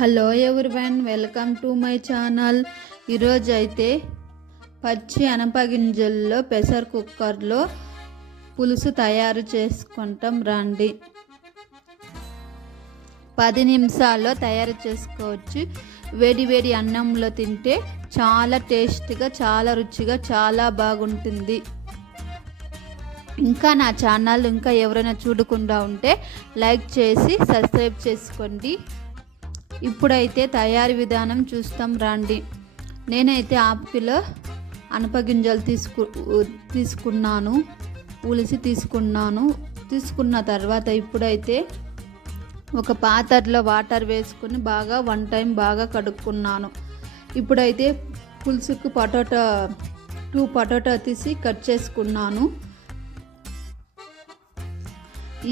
Hello everyone, welcome to my channel. ఈరోజు అయితే పచ్చి అనపగింజల్లో ప్రెషర్ కుక్కర్లో పులుసు తయారు చేసుకుంటాం రండి. 10 నిమిషాల్లో తయారు చేసుకోవచ్చు. వేడి వేడి అన్నంలో తింటే చాలా టేస్ట్గా, చాలా రుచిగా, చాలా బాగుంటుంది. ఇంకా నా ఛానల్ ఎవరైనా చూడకుండా ఉంటే లైక్ చేసి సబ్స్క్రైబ్ చేసుకోండి. ఇప్పుడైతే తయారీ విధానం చూస్తాం రండి. నేనైతే హాఫ్ కిలో అనపగింజలు తీసుకున్నాను, ఉలిసి తీసుకున్న తర్వాత ఇప్పుడైతే ఒక పాత్రలో వాటర్ వేసుకుని బాగా 1 టైం బాగా కడుక్కున్నాను. ఇప్పుడైతే పులుసుకు 2 పొటాటో తీసి కట్ చేసుకున్నాను.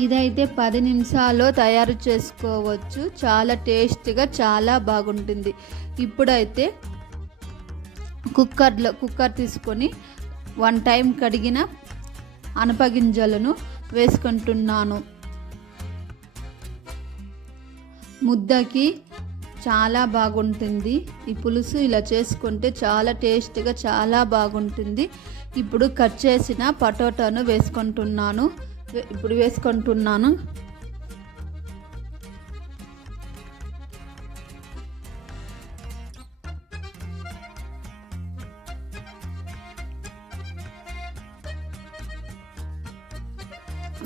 ఇదైతే 10 నిమిషాల్లో తయారు చేసుకోవచ్చు. చాలా టేస్ట్గా, చాలా బాగుంటుంది. ఇప్పుడైతే కుక్కర్ తీసుకొని 1 టైం కడిగిన అనపగింజలను వేసుకుంటున్నాను. ముద్దకి చాలా బాగుంటుంది ఈ పులుసు. ఇలా చేసుకుంటే చాలా టేస్ట్గా, చాలా బాగుంటుంది. ఇప్పుడు కట్ చేసిన పొటాటోను వేసుకుంటున్నాను.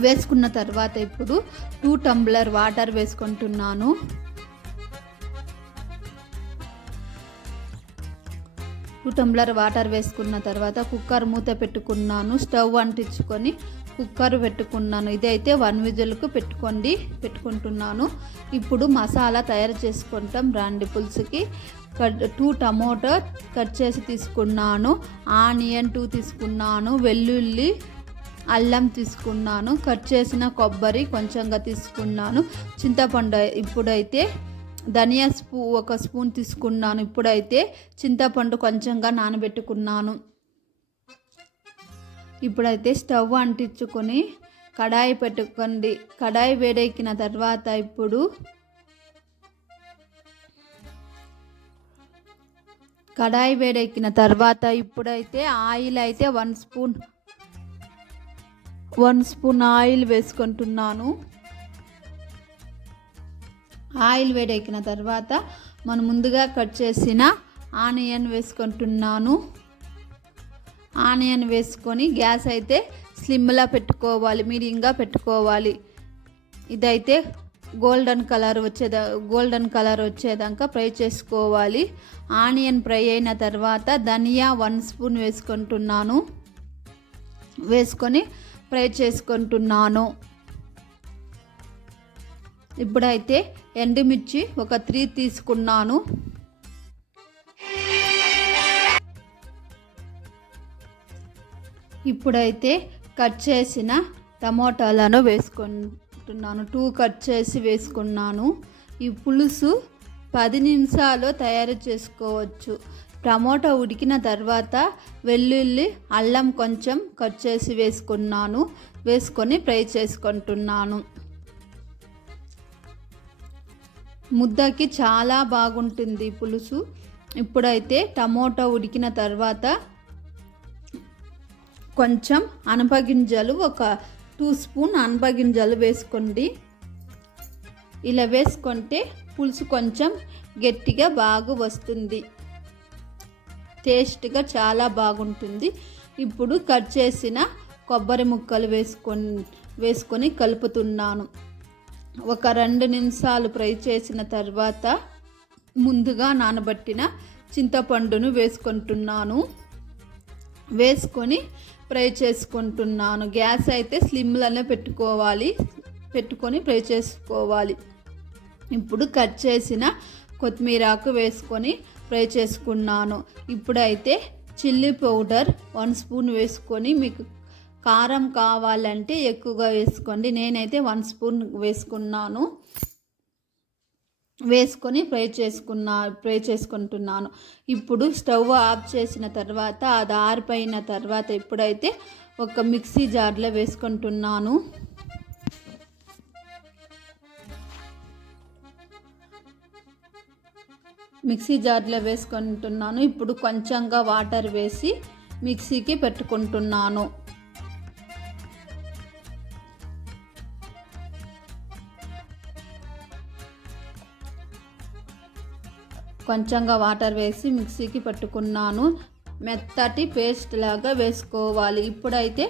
వేసుకున్న తర్వాత ఇప్పుడు 2 టంబ్లర్ వాటర్ వేసుకుంటున్నాను. వేసుకున్న తర్వాత కుక్కర్ మూత పెట్టుకున్నాను. స్టవ్ అంటించుకొని కుక్కర్ పెట్టుకున్నాను. ఇదైతే 1 విజిల్కు పెట్టుకుంటున్నాను. ఇప్పుడు మసాలా తయారు చేసుకుంటాం రండి. పులుసుకి 2 టమోటా కట్ చేసి తీసుకున్నాను. ఆనియన్ 2 తీసుకున్నాను. వెల్లుల్లి, అల్లం తీసుకున్నాను. కట్ చేసిన కొబ్బరి కొంచెంగా తీసుకున్నాను. చింతపండు ఇప్పుడైతే ధనియా 1 స్పూన్ తీసుకున్నాను. ఇప్పుడైతే చింతపండు కొంచెంగా నానబెట్టుకున్నాను. ఇప్పుడైతే స్టవ్ అంటించుకొని కడాయి పెట్టుకోండి. కడాయి వేడెక్కిన తర్వాత ఇప్పుడైతే ఆయిల్ అయితే 1 స్పూన్ ఆయిల్ వేసుకుంటున్నాను. ఆయిల్ వేడెక్కిన తర్వాత మనం ముందుగా కట్ చేసిన ఆనియన్ వేసుకుంటున్నాను. ఆనియన్ వేసుకొని గ్యాస్ అయితే స్లిమ్లా పెట్టుకోవాలి, మీడియంగా పెట్టుకోవాలి. ఇదైతే గోల్డెన్ కలర్ వచ్చేదాకా ఫ్రై చేసుకోవాలి. ఆనియన్ ఫ్రై అయిన తర్వాత ధనియా 1 స్పూన్ వేసుకొని ఫ్రై చేసుకుంటున్నాను. ఇప్పుడైతే ఎండుమిర్చి ఒక 3 తీసుకున్నాను. ఇప్పుడైతే కట్ చేసిన టమోటాలను వేసుకుంటున్నాను. 2 కట్ చేసి వేసుకున్నాను. ఈ పులుసు 10 నిమిషాలు తయారు చేసుకోవచ్చు. టమోటా ఉడికిన తర్వాత వెల్లుల్లి, అల్లం కొంచెం కట్ చేసి వేసుకొని ఫ్రై చేసుకుంటున్నాను. ముద్దకి చాలా బాగుంటుంది పులుసు. ఇప్పుడైతే టమోటా ఉడికిన తర్వాత కొంచెం అనపగింజలు, ఒక 2 స్పూన్ అనపగింజలు వేసుకోండి. ఇలా వేసుకుంటే పులుసు కొంచెం గట్టిగా బాగా వస్తుంది, టేస్ట్గా చాలా బాగుంటుంది. ఇప్పుడు కట్ చేసిన కొబ్బరి ముక్కలు వేసుకొని కలుపుతున్నాను. ఒక 2 నిమిషాలు ఫ్రై చేసిన తర్వాత ముందుగా నానబెట్టిన చింతపండును వేసుకొని ఫ్రై చేసుకుంటున్నాను. గ్యాస్ అయితే స్లిమ్లోనే పెట్టుకొని ఫ్రై చేసుకోవాలి. ఇప్పుడు కట్ చేసిన కొత్తిమీరాకు వేసుకొని ఫ్రై చేసుకున్నాను. ఇప్పుడైతే చిల్లీ పౌడర్ 1 స్పూన్ వేసుకొని, మీకు కారం కావాలంటే ఎక్కువగా వేసుకోండి. నేనైతే 1 స్పూన్ వేసుకొని ఫ్రై చేసుకుంటున్నాను. ఇప్పుడు స్టవ్ ఆఫ్ చేసిన తర్వాత అది ఆరిపోయిన తర్వాత ఇప్పుడైతే ఒక మిక్సీ జార్లో వేసుకుంటున్నాను. మిక్సీ జార్లో వేసుకుంటున్నాను. ఇప్పుడు కొంచెంగా వాటర్ వేసి మిక్సీకి పెట్టుకుంటున్నాను. కొంచెంగా వాటర్ వేసి మిక్సీకి పెట్టుకున్నాను. మెత్తటి పేస్ట్ లాగా వేసుకోవాలి. ఇప్పుడైతే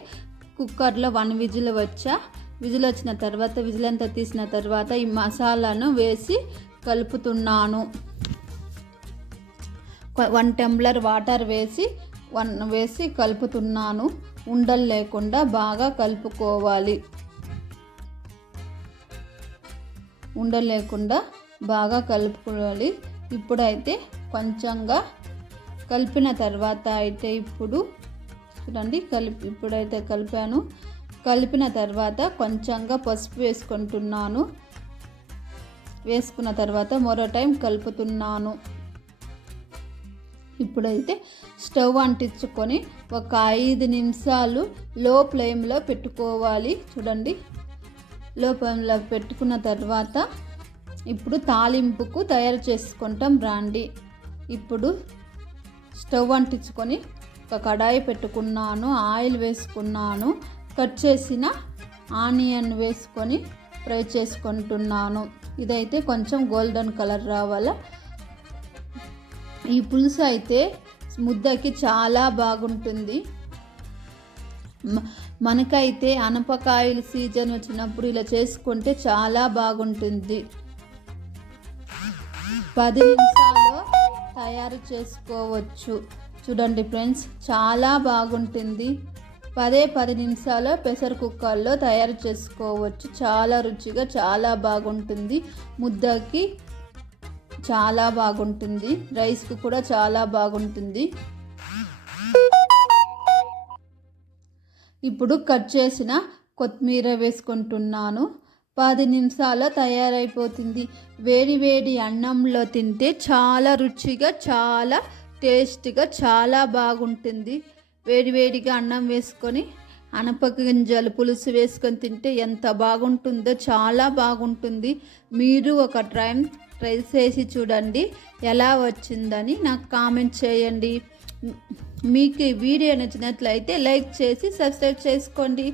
కుక్కర్లో 1 విజిల్ విజిల్ వచ్చిన తర్వాత విజిల్ అంతా తీసిన తర్వాత ఈ మసాలాను వేసి కలుపుతున్నాను. 1 టంబ్లర్ వాటర్ వేసి కలుపుతున్నాను. ఉండలు లేకుండా బాగా కలుపుకోవాలి. ఉండలు లేకుండా బాగా కలుపుకోవాలి. ఇప్పుడైతే కొంచెంగా కలిపిన తర్వాత అయితే ఇప్పుడు చూడండి ఇప్పుడైతే కలిపాను. కలిపిన తర్వాత కొంచెంగా పసుపు వేసుకుంటున్నాను. వేసుకున్న తర్వాత మరో టైం కలుపుతున్నాను. ఇప్పుడైతే స్టవ్ అంటించుకొని ఒక 5 నిమిషాలు లో ఫ్లేమ్లో పెట్టుకోవాలి. చూడండి లో ఫ్లేమ్లో పెట్టుకున్న తర్వాత ఇప్పుడు తాలింపుకు తయారు చేసుకుంటాం రండి. ఇప్పుడు స్టవ్ అంటించుకొని ఒక కడాయి పెట్టుకున్నాను. ఆయిల్ వేసుకున్నాను. కట్ చేసిన ఆనియన్ వేసుకొని ఫ్రై చేసుకుంటున్నాను. ఇదైతే కొంచెం గోల్డెన్ కలర్ రావాలా. ఈ పులుసు అయితే ముద్దకి చాలా బాగుంటుంది. మనకైతే అనపకాయలు సీజన్ వచ్చినప్పుడు ఇలా చేసుకుంటే చాలా బాగుంటుంది. 10 నిమిషాల్లో తయారు చేసుకోవచ్చు. చూడండి ఫ్రెండ్స్, చాలా బాగుంటుంది. 10 నిమిషాల్లో ప్రెషర్ కుక్కర్లో తయారు చేసుకోవచ్చు. చాలా రుచిగా చాలా బాగుంటుంది. ముద్దకి చాలా బాగుంటుంది. రైస్కి కూడా చాలా బాగుంటుంది. ఇప్పుడు కట్ చేసిన కొత్తిమీర వేసుకుంటున్నాను. 10 నిమిషాల్లో తయారైపోతుంది. వేడి వేడి అన్నంలో తింటే చాలా రుచిగా చాలా టేస్ట్గా చాలా బాగుంటుంది. వేడివేడిగా అన్నం వేసుకొని అనపగింజలు పులుసు వేసుకొని తింటే ఎంత బాగుంటుందో చాలా బాగుంటుంది. మీరు ఒక ట్రై చేసి చూడండి ఎలా వచ్చిందని నాకు కామెంట్ చేయండి. మీకు ఈ వీడియో నచ్చినట్లయితే లైక్ చేసి సబ్స్క్రైబ్ చేసుకోండి.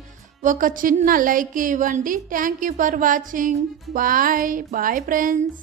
ఒక చిన్న లైక్ ఇవ్వండి. Thank you for watching. Bye friends.